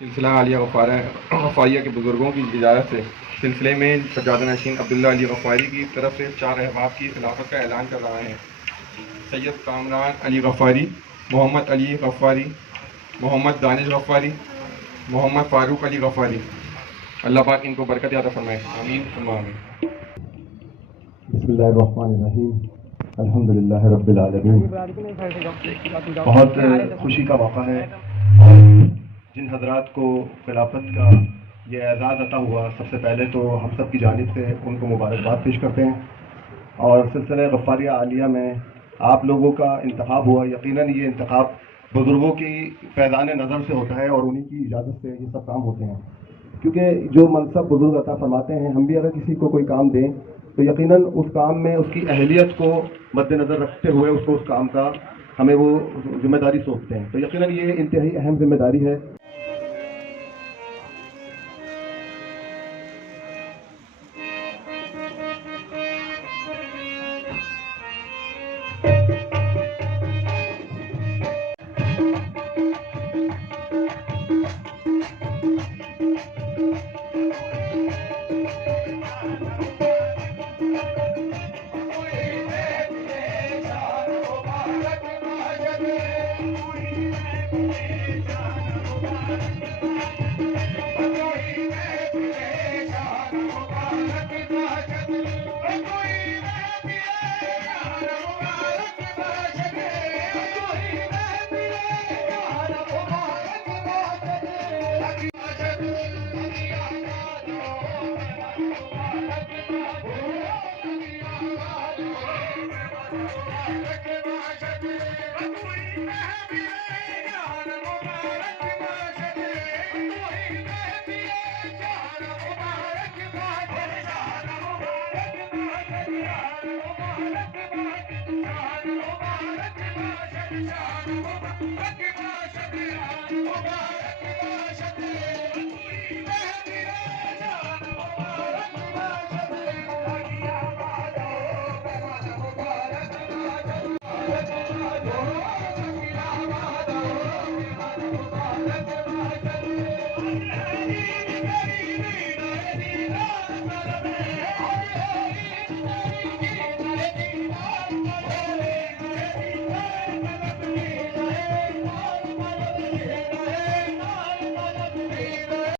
सिलसिला आलिया गफ़ारिया के बुज़ुर्गों की इजाज़त से सिलसिले में सज्जादा नशीन अब्दुल्ला अली गफ़ारी की तरफ से 4 अहबाब की खिलाफत का ऐलान कर रहा है। सैयद कामरान अली गफ़ारी, मोहम्मद अली गफ़ारी, मोहम्मद दानिश गफ़ारी, मोहम्मद फ़ारूक अली गफ़ारी। अल्लाह पाक इनको बरकत अता फ़रमाए। आमीन सुम्मा आमीन। बिस्मिल्लाहिर्रहमानिर्रहीम। अल्हम्दुलिल्लाहि रब्बिल आलमीन। बहुत खुशी का मौका है और जिन हजरात को खिलाफत का ये एजाज़ अता हुआ, सबसे पहले तो हम सब की जानिब से उनको मुबारकबाद पेश करते हैं। और सिलसिला गफ़ारिया आलिया में आप लोगों का इंतखाब हुआ। यकीनन ये इंतखाब बुज़ुर्गों की फैज़ान नज़र से होता है और उन्हीं की इजाज़त से ये सब काम होते हैं, क्योंकि जो मनसब बुज़ुर्ग अता फरमाते हैं, हम भी अगर किसी को कोई काम दें तो यकीनन उस काम में उसकी अहलियत को मद्देनज़र रखते हुए उसको उस काम का हमें वो जिम्मेदारी सौंपते हैं। तो यकीनन ये इंतहाई अहम जिम्मेदारी है। Shanu